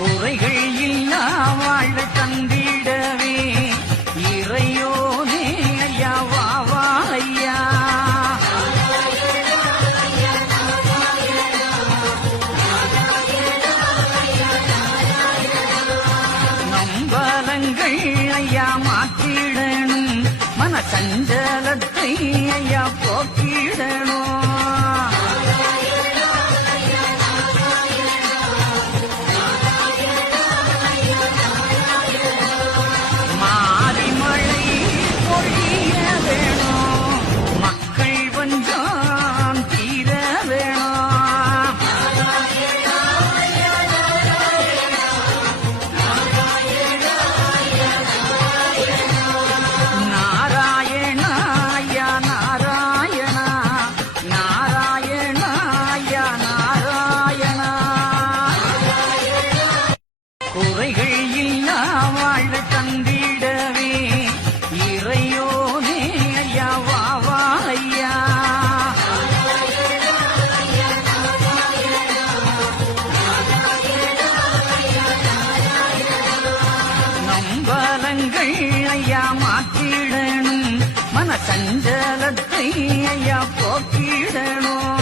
குறைகள் இல்லா வாழ தந்திடவே. இறையோனே ஐயா வா ஐயா. நம்பலங்கள் ஐயா மாற்றிடணும். மன சஞ்சலத்தை ஐயா போக்கிடணும். வாழ தந்திடவே. இறையோனே ஐயா வா ஐயா. நம்பலங்கள் ஐயா மாற்றிடணும். மன சஞ்சலத்தை ஐயா போக்கிடணும்.